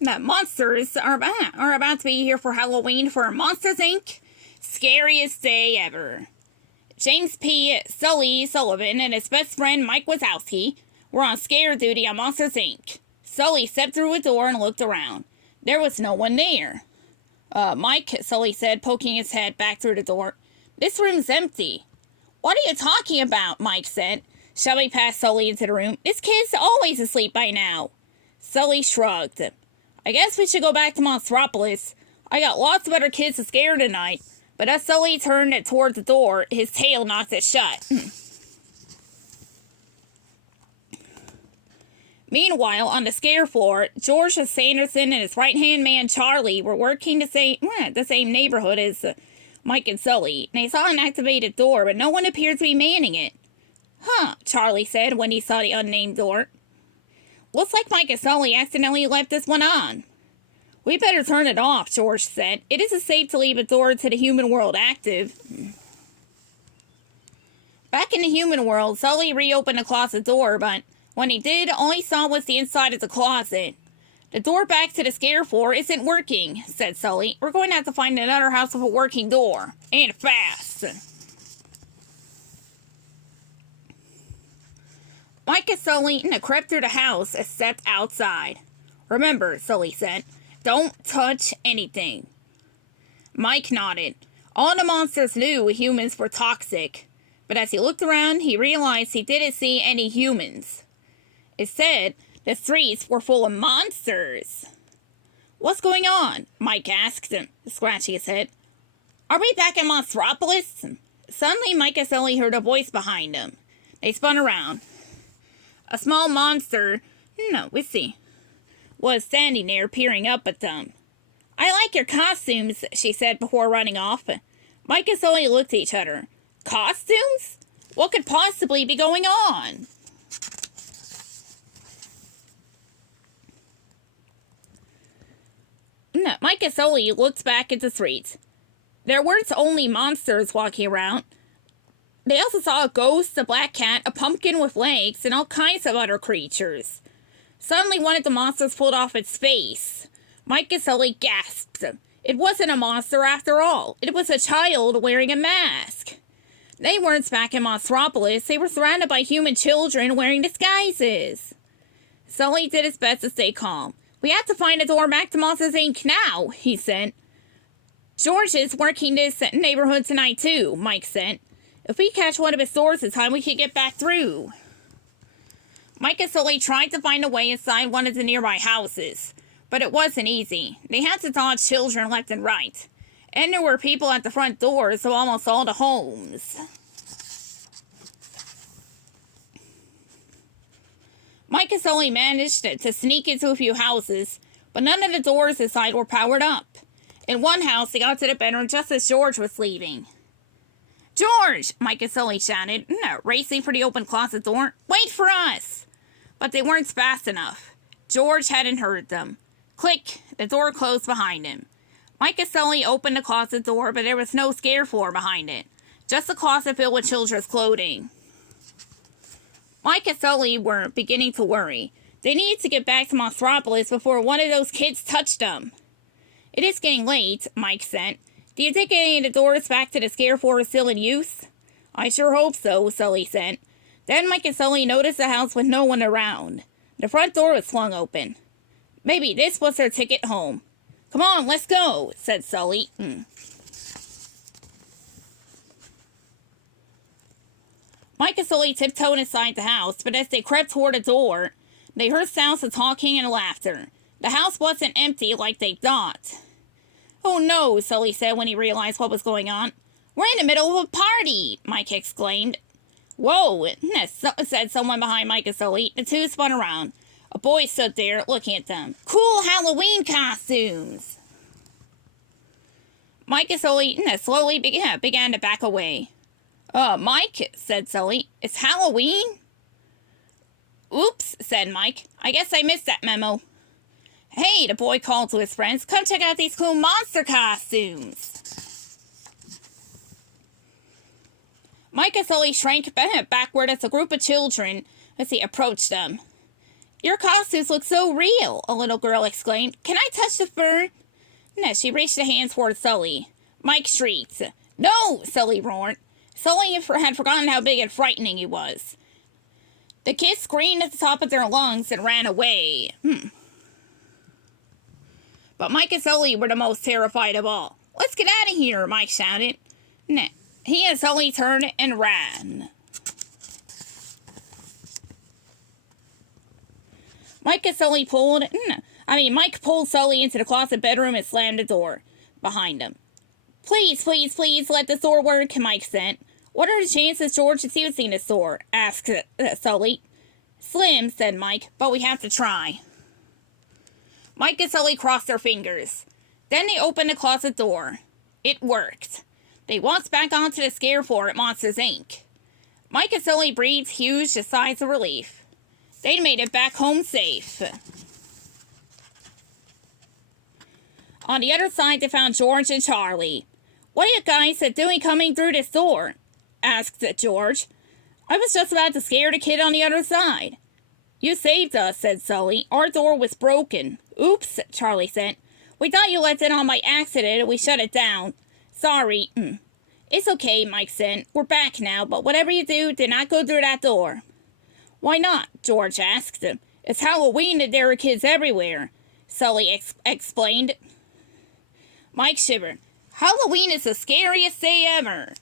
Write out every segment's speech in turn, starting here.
that monsters are about to be here for Halloween for Monsters Inc. Scariest day ever. James P. Sulley Sullivan and his best friend Mike Wazowski were on scare duty on Monsters Inc. Sulley stepped through a door and looked around. There was no one there. Mike, Sulley said, poking his head back through the door. This room's empty. What are you talking about? Mike said, shoving past Sulley into the room. This kid's always asleep by now. Sulley shrugged. I guess we should go back to Monstropolis. I got lots of other kids to scare tonight. But as Sulley turned towards the door, his tail knocked it shut. Meanwhile, on the scare floor, George Sanderson and his right-hand man Charlie were working the same neighborhood as Mike and Sulley. They saw an activated door, but no one appeared to be manning it. Huh, Charlie said when he saw the unnamed door. Looks like Mike and Sulley accidentally left this one on. We better turn it off, George said. It isn't safe to leave a door to the human world active. Back in the human world, Sulley reopened the closet door, but when he did, all he saw was the inside of the closet. The door back to the scare floor isn't working, said Sulley. We're going to have to find another house with a working door. And fast. Mike and Sulley crept through the house and stepped outside. Remember, Sulley said, don't touch anything. Mike nodded. All the monsters knew humans were toxic, but as he looked around, he realized he didn't see any humans. Instead, the streets were full of monsters. What's going on? Mike asked, scratching his head. Are we back in Monstropolis? Suddenly, Mike and Sulley heard a voice behind them. They spun around. A small monster, was standing there peering up at them. I like your costumes, she said before running off. Mike and Sulley looked at each other. Costumes? What could possibly be going on? Mike and Sulley looked back at the streets. There weren't only monsters walking around. They also saw a ghost, a black cat, a pumpkin with legs, and all kinds of other creatures. Suddenly, one of the monsters pulled off its face. Mike and Sulley gasped. It wasn't a monster after all. It was a child wearing a mask. They weren't back in Monstropolis. They were surrounded by human children wearing disguises. Sulley did his best to stay calm. We have to find a door back to Monsters Inc. now, he said. George is working this neighborhood tonight, too, Mike said. If we catch one of his doors this time, we can get back through. Mike and Sulley tried to find a way inside one of the nearby houses, but it wasn't easy. They had to dodge children left and right. And there were people at the front doors of almost all the homes. Mike and Sulley managed to sneak into a few houses, but none of the doors inside were powered up. In one house, they got to the bedroom just as George was leaving. George! Mike and Sulley shouted, racing for the open closet door. Wait for us! But they weren't fast enough. George hadn't heard them. Click! The door closed behind him. Mike and Sulley opened the closet door, but there was no scare floor behind it. Just a closet filled with children's clothing. Mike and Sulley were beginning to worry. They needed to get back to Monstropolis before one of those kids touched them. It is getting late, Mike said. Do you think any of the doors back to the scare floor is still in use? I sure hope so, Sulley said. Then Mike and Sulley noticed the house with no one around. The front door was flung open. Maybe this was their ticket home. Come on, let's go, said Sulley. Mike and Sulley tiptoed inside the house, but as they crept toward the door, they heard sounds of talking and laughter. The house wasn't empty like they thought. Oh no, Sulley said when he realized what was going on. We're in the middle of a party, Mike exclaimed. Whoa, said someone behind Mike and Sulley. The two spun around. A boy stood there looking at them. Cool Halloween costumes! Mike and Sulley slowly began to back away. Mike, said Sulley, it's Halloween? Oops, said Mike. I guess I missed that memo. Hey, the boy called to his friends, come check out these cool monster costumes. Mike and Sulley shrank backward as a group of children as he approached them. Your costumes look so real, a little girl exclaimed. Can I touch the fur? No, she reached a hand toward Sulley. Mike shrieked. No, Sulley roared. Sulley had forgotten how big and frightening he was. The kids screamed at the top of their lungs and ran away. But Mike and Sulley were the most terrified of all. Let's get out of here, Mike shouted. He and Sulley turned and ran. Mike pulled Sulley into the closet bedroom and slammed the door behind him. Please, please, please let this door work, Mike said. What are the chances George is using this door? Asked Sulley. Slim, said Mike, but we have to try. Mike and Sulley crossed their fingers. Then they opened the closet door. It worked. They walked back onto the scare floor at Monsters, Inc. Mike and Sulley breathed huge sighs of relief. They'd made it back home safe. On the other side, they found George and Charlie. What are you guys doing coming through this door? Asked George. I was just about to scare the kid on the other side. You saved us, said Sulley. Our door was broken. Oops, Charlie said. We thought you left it on by accident and we shut it down. Sorry. It's okay, Mike said. We're back now, but whatever you do not go through that door. Why not? George asked. It's Halloween and there are kids everywhere, Sulley explained. Mike shivered. Halloween is the scariest day ever.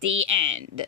The end.